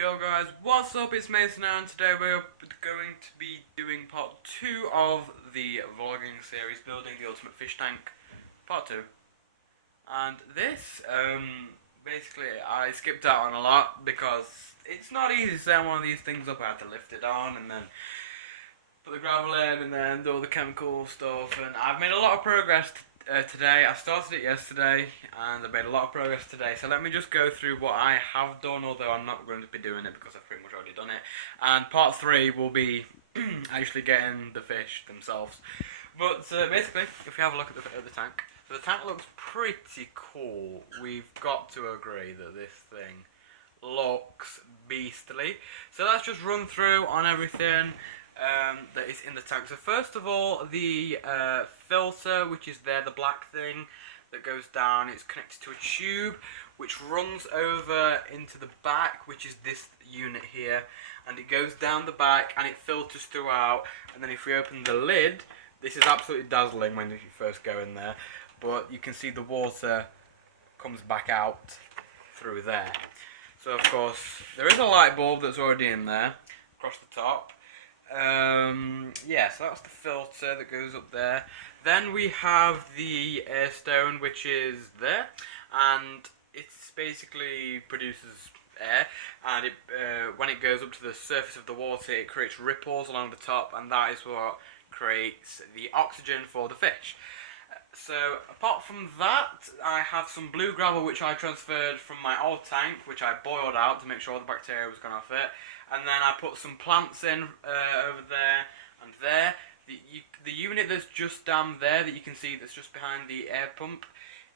Yo guys, what's up? It's Mason and today we're going to be doing part 2 of the vlogging series Building the Ultimate Fish Tank part 2. And this, basically I skipped out on a lot because it's not easy to set one of these things up. I had to lift it on and then put the gravel in and then do all the chemical stuff, and I've made a lot of progress today. I started it yesterday and I've made a lot of progress today, so let me just go through what I have done, although I'm not going to be doing it because I've pretty much already done it. And part 3 will be actually getting the fish themselves. But basically, if you have a look at the tank, so the tank looks pretty cool. We've got to agree that this thing looks beastly. So let's just run through on everything that is in the tank. So first of all, the filter, which is there, the black thing that goes down, it's connected to a tube which runs over into the back, which is this unit here, and it goes down the back and it filters throughout. And then if we open the lid, this is absolutely dazzling when you first go in there, but you can see the water comes back out through there. So of course there is a light bulb that's already in there across the top. Yeah, so that's the filter that goes up there. Then we have the air stone, which is there, and it basically produces air, and it when it goes up to the surface of the water, it creates ripples along the top, and that is what creates the oxygen for the fish. So apart from that, I have some blue gravel which I transferred from my old tank, which I boiled out to make sure all the bacteria was gone off it, and then I put some plants in over there and there. The unit that's just down there that you can see that's just behind the air pump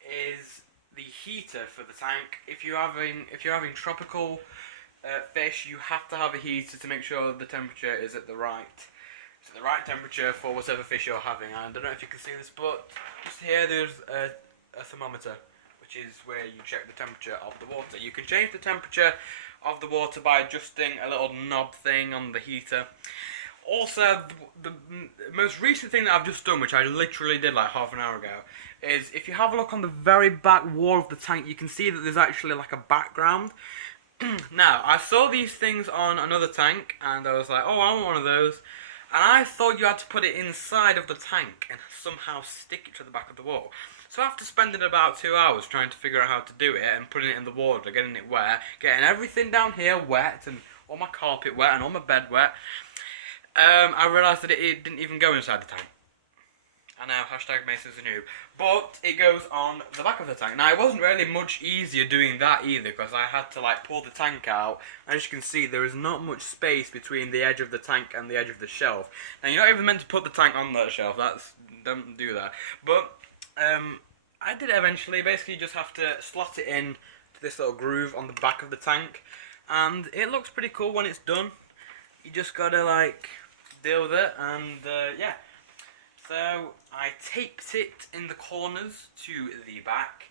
is the heater for the tank. If you're having tropical fish, you have to have a heater to make sure the temperature is at the right temperature for whatever fish you're having. And I don't know if you can see this, but just here there's a thermometer, which is where you check the temperature of the water. You can change the temperature of the water by adjusting a little knob thing on the heater. Also, the most recent thing that I've just done, which I literally did like half an hour ago, is if you have a look on the very back wall of the tank, you can see that there's actually like a background. Now, I saw these things on another tank, and I was like, oh, I want one of those. And I thought you had to put it inside of the tank and somehow stick it to the back of the wall. So after spending about 2 hours trying to figure out how to do it and putting it in the water, getting it wet, getting everything down here wet, and all my carpet wet and all my bed wet, I realised that it didn't even go inside the tank. I know, hashtag Mason's a noob. But it goes on the back of the tank. Now, it wasn't really much easier doing that either, because I had to like pull the tank out. As you can see, there is not much space between the edge of the tank and the edge of the shelf. Now, you're not even meant to put the tank on that shelf. Don't do that. But I did it eventually. Basically, you just have to slot it in to this little groove on the back of the tank, and it looks pretty cool when it's done. You just gotta like deal with it, and yeah. So I taped it in the corners to the back,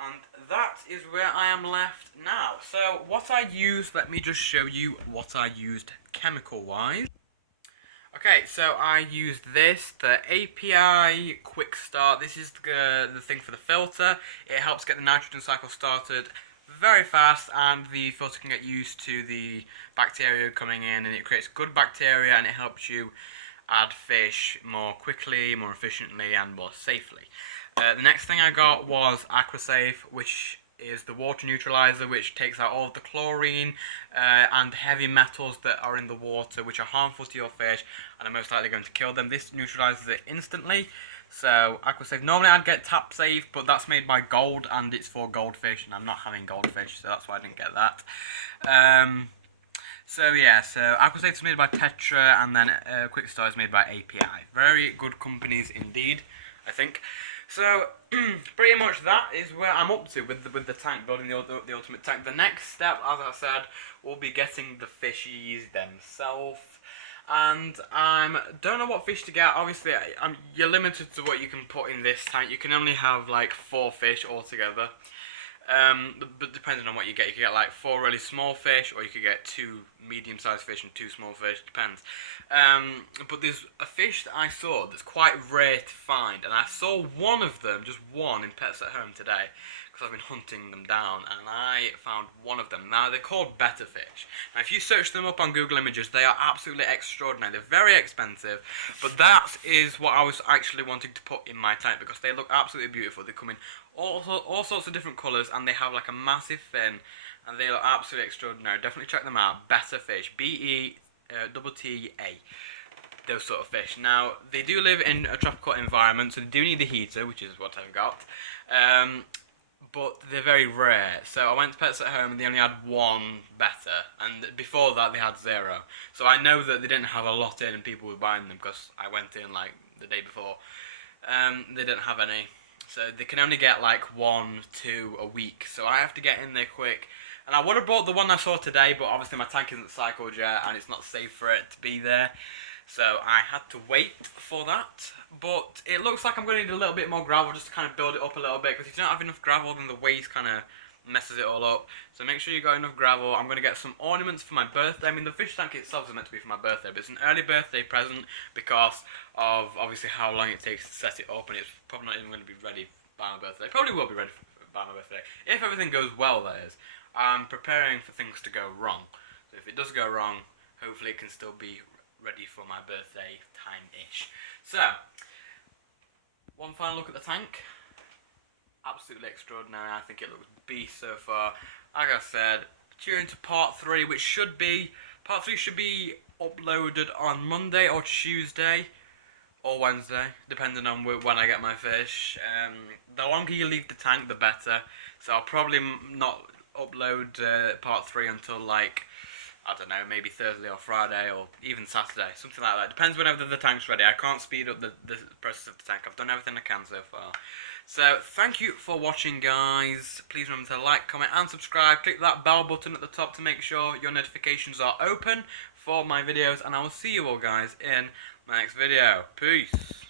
and that is where I am left now. So what I used, let me just show you what I used chemical wise. Okay, so I used this, the API Quick Start. This is the thing for the filter. It helps get the nitrogen cycle started very fast, and the filter can get used to the bacteria coming in, and it creates good bacteria, and it helps you add fish more quickly, more efficiently, and more safely. The next thing I got was Aquasafe, which is the water neutralizer, which takes out all of the chlorine and heavy metals that are in the water, which are harmful to your fish and are most likely going to kill them. This neutralizes it instantly. So Aquasafe, normally I'd get TapSafe, but that's made by Gold and it's for goldfish, and I'm not having goldfish, so that's why I didn't get that. So yeah, so Aquasafe is made by Tetra, and then Quick Start is made by API. Very good companies indeed, I think. So pretty much that is where I'm up to with the tank, building the ultimate tank. The next step, as I said, will be getting the fishies themselves. And I don't know what fish to get. Obviously, you're limited to what you can put in this tank. You can only have like 4 fish altogether. But depending on what you can get like 4 really small fish, or you could get 2 medium-sized fish and 2 small fish, depends. But there's a fish that I saw that's quite rare to find, and I saw one of them, just one, in Pets at Home today, because because I've been hunting them down, and I found one of them. Now, they're called betta fish. Now, if you search them up on Google Images, they are absolutely extraordinary. They're very expensive, but that is what I was actually wanting to put in my tank, because they look absolutely beautiful. They come in all sorts of different colours, and they have like a massive fin, and they look absolutely extraordinary. Definitely check them out. Betta fish, B-E-T-T-A. Those sort of fish. Now, they do live in a tropical environment, so they do need a heater, which is what I've got. But they're very rare. So I went to Pets at Home and they only had one betta, and before that they had 0. So I know that they didn't have a lot in and people were buying them, because I went in like the day before. They didn't have any. So they can only get like 1, 2 a week. So I have to get in there quick. And I would have bought the one I saw today, but obviously my tank isn't cycled yet and it's not safe for it to be there. So I had to wait for that, but it looks like I'm going to need a little bit more gravel just to kind of build it up a little bit, because if you don't have enough gravel, then the waste kind of messes it all up. So make sure you got enough gravel. I'm going to get some ornaments for my birthday. I mean, the fish tank itself is meant to be for my birthday, but it's an early birthday present because of obviously how long it takes to set it up, and it's probably not even going to be ready by my birthday. Probably will be ready by my birthday, if everything goes well, that is. I'm preparing for things to go wrong. So if it does go wrong, hopefully it can still be ready for my birthday time-ish. So, one final look at the tank. Absolutely extraordinary. I think it looks beast so far. Like I said, tune into part 3, which should be... Part 3 should be uploaded on Monday or Tuesday or Wednesday, depending on when I get my fish. The longer you leave the tank, the better. So I'll probably not upload part 3 until like, I don't know, maybe Thursday or Friday or even Saturday, something like that. Depends whenever the tank's ready. I can't speed up the process of the tank. I've done everything I can so far. So, thank you for watching, guys. Please remember to like, comment and subscribe. Click that bell button at the top to make sure your notifications are open for my videos. And I will see you all, guys, in my next video. Peace.